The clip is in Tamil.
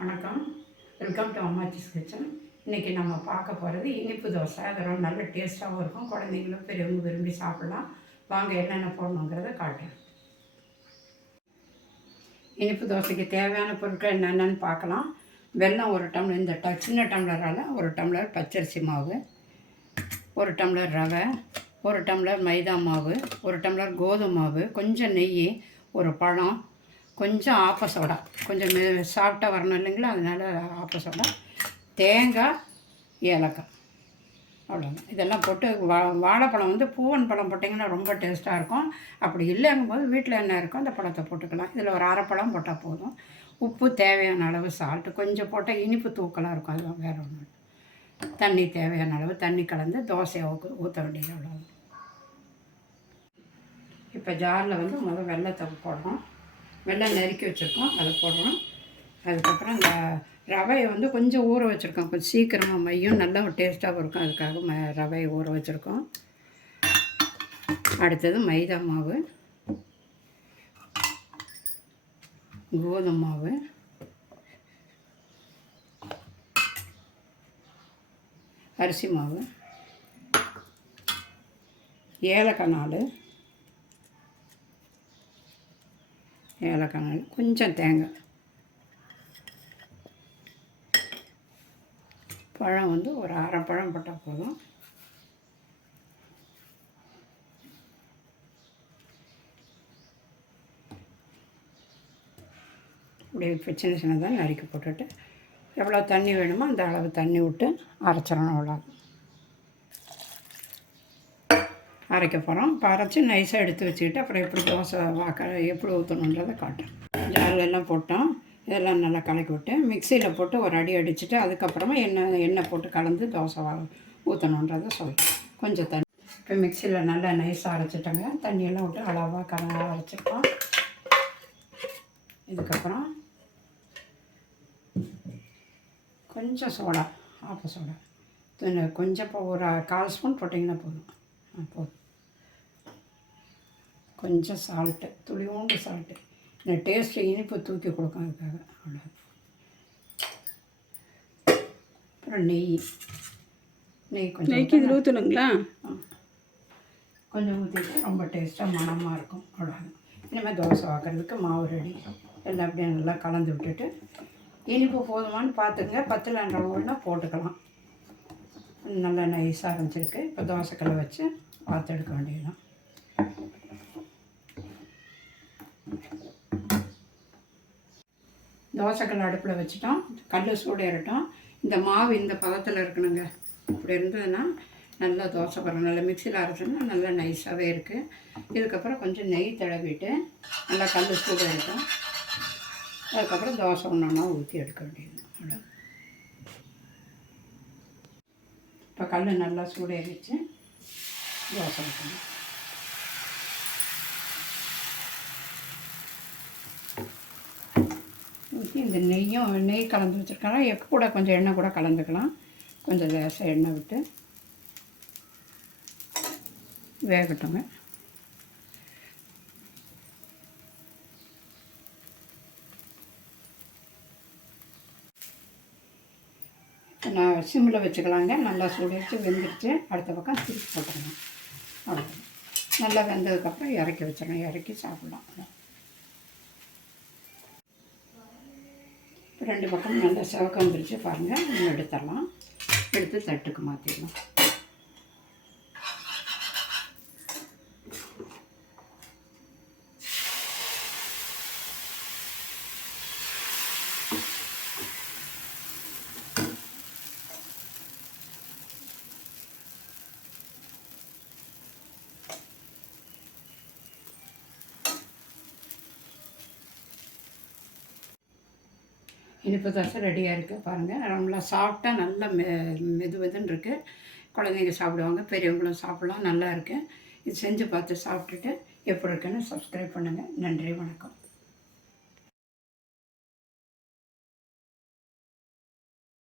வணக்கம், வெல்கம் டு அம்மாச்சிஸ் கிச்சன். இன்றைக்கி நம்ம பார்க்க போகிறது இனிப்பு தோசை. அது ரொம்ப நல்ல டேஸ்ட்டாகவும் இருக்கும். குழந்தைங்களும் பெரியவங்க விரும்பி சாப்பிட்லாம். வாங்க என்னென்ன போடணுங்கிறத காட்டுறேன். இனிப்பு தோசைக்கு தேவையான பொருட்கள் என்னென்னு பார்க்கலாம். வெல்லம் 1 டம்ளர், இந்த சின்ன டம்ளரால் 1 டம்ளர் பச்சரிசி மாவு, 1 டம்ளர் ரவை, 1 டம்ளர் மைதா மாவு, 1 டம்ளர் கோதுமை மாவு, கொஞ்சம் நெய், ஒரு பழம், கொஞ்சம் ஆப்ப சோடா, கொஞ்சம் சாஃப்டாக வரணும் இல்லைங்களா, அதனால் ஆப்ப சோடா, தேங்காய், ஏலக்காய், அவ்வளோதான். இதெல்லாம் போட்டு வாழைப்பழம் வந்து பூவன் பழம் போட்டிங்கன்னா ரொம்ப டேஸ்ட்டாக இருக்கும். அப்படி இல்லைங்கும்போது வீட்டில் என்ன இருக்கோ அந்த பழத்தை போட்டுக்கலாம். இதில் ஒரு அரை பழம் போட்டால் போதும். உப்பு தேவையான அளவு, சால்ட்டு கொஞ்சம் போட்டால் இனிப்பு தூக்கலாக இருக்கும். அதுதான், வேறு ஒன்று. தண்ணி தேவையான அளவு தண்ணி கலந்து தோசையை ஊற்ற வேண்டியது, அவ்வளோதான். இப்போ ஜாரில் வந்து முதல் வெல்லத்தை போடுறோம். வெல்லம் நறுக்கி வச்சுருக்கோம், அதை போடுறோம். அதுக்கப்புறம் இந்த ரவையை வந்து கொஞ்சம் ஊற வச்சுருக்கோம். கொஞ்சம் சீக்கிரமாக மையும் நல்லா டேஸ்ட்டாகவும் இருக்கும். அதுக்காக ரவையை ஊற வச்சுருக்கோம். அடுத்தது மைதா மாவு, கோதுமை மாவு, அரிசி மாவு, ஏலக்காய் 4, கொஞ்சம் தேங்காய், பழம் வந்து ஒரு அரை பழம் போட்டால் போதும். இப்படி இப்போ சின்ன சின்னதாக நறுக்கி போட்டுட்டு எவ்வளோ தண்ணி வேணுமோ அந்த அளவு தண்ணி விட்டு அரைச்சிடணும். அவ்வளோ அரைக்க போகிறோம். இப்போ அரைச்சி நைஸாக எடுத்து வச்சுக்கிட்டு அப்புறம் எப்படி தோசை எப்படி ஊற்றணுன்றதை காட்டும். ஜாலெல்லாம் போட்டோம். இதெல்லாம் நல்லா கலக்கி விட்டு மிக்சியில் போட்டு ஒரு அடி அடிச்சுட்டு அதுக்கப்புறமா எண்ணெய் போட்டு கலந்து தோசை ஊற்றணுன்றதை சொல்கிறேன். கொஞ்சம் தண்ணி இப்போ மிக்சியில் நல்லா நைஸாக அரைச்சிட்டோங்க. தண்ணியெல்லாம் விட்டு அளவாக அரைச்சிருக்கோம். இதுக்கப்புறம் கொஞ்சம் சோடா, ஆப்ப சோடா கொஞ்சம் இப்போ ஒரு 1/4 ஸ்பூன் போட்டிங்கன்னா போதும். போதும். கொஞ்சம் சால்ட்டு, துளியோண்டு சால்ட்டு, இந்த டேஸ்ட்டு இனிப்பு தூக்கி கொடுக்கும். அதுக்காக அவ்வளோ. அப்புறம் நெய் கொஞ்சம் ஊற்றணுங்களா? கொஞ்சம் ஊற்றிட்டு ரொம்ப டேஸ்ட்டாக மணமாக இருக்கும். அவ்வளோதான். இனிமேல் தோசை வாக்குறதுக்கு மாவு ரெடி. எல்லாம் அப்படியே நல்லா கலந்து விட்டுட்டு இனிப்பு போதுமானு பார்த்துங்க. 10 ஒன்றா போட்டுக்கலாம். நல்லா நைஸாக ஆரம்பிச்சிருக்கு. இப்போ தோசைக்கல்லை வச்சு வார்த்தெடுக்க வேண்டியதுதான். தோசைக்கல் அடுப்பில் வச்சுட்டோம். கல் சூடு ஏறட்டும். இந்த மாவு இந்த பதத்தில் இருக்கணுங்க. இப்படி இருந்ததுன்னா நல்லா தோசை வரும். நல்லா மிக்சியில் அரைச்சோம்னா நல்லா நைஸாகவே இருக்குது. இதுக்கப்புறம் கொஞ்சம் நெய் தடவிட்டு நல்லா கல் சூடு ஏறட்டும். அதுக்கப்புறம் தோசை ஒன்றா ஊற்றி எடுக்க வேண்டியது. அவ்வளோ. இப்போ கல் நல்லா சூடு ஏறிச்சு. தோசை வைக்கணும். ஊற்றி இந்த நெய் கலந்து வச்சுருக்கலாம். கூட கொஞ்சம் எண்ணெய் கூட கலந்துக்கலாம். கொஞ்சம் லேசாக எண்ணெய் விட்டு வேகட்டுங்க. நான் சிம்மில் வச்சுக்கலாங்க. நல்லா சூடு வச்சு வெந்துடுச்சு. அடுத்த பக்கம் திருப்பி போட்டுக்கலாம். அவ்வளோ. நல்லா வெந்ததுக்கப்புறம் இறக்கி வச்சிடணும். இறக்கி சாப்பிட்லாம். 2 பக்கமும் நல்லா சிவக்க வந்துருச்சு பாருங்கள். இன்னும் எடுத்துடலாம். எடுத்து தட்டுக்கு மாற்றிடலாம். இனிப்பு தோசை ரெடியாக இருக்குது பாருங்கள். நல்லா சாப்பிட்டா நல்லா மெதுன்னு இருக்குது. குழந்தைங்க சாப்பிடுவாங்க, பெரியவங்களும் சாப்பிட்லாம். நல்லா இருக்குது. இது செஞ்சு பார்த்து சாப்பிட்டுட்டு எப்படி இருக்குன்னு சப்ஸ்கிரைப் பண்ணுங்கள். நன்றி, வணக்கம்.